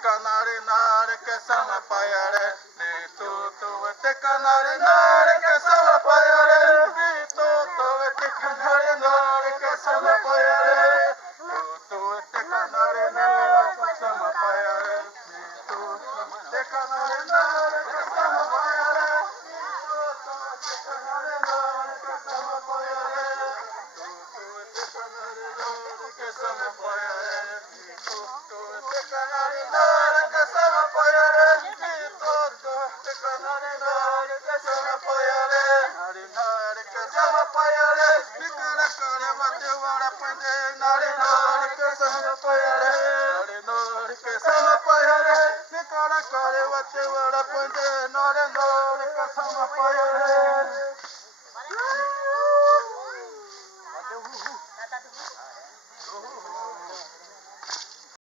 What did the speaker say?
canare nare che sama paiare ni tu te canare nare che sama paiare ni tu te canare nare che sama paiare tu te canare nare che sama paiare ni tu te canare nare che sama paiare ni tu te canare nare che sama paiare tu te canare nare che sama paiare ni tu te canare nare che sama paiare ni tu te canare nare che sama paiare nare nare che sama paiare ni cara cara mate vara pande nare nare che sama paiare nare nare che sama paiare ni cara cara mate vara pande nare nare che sama paiare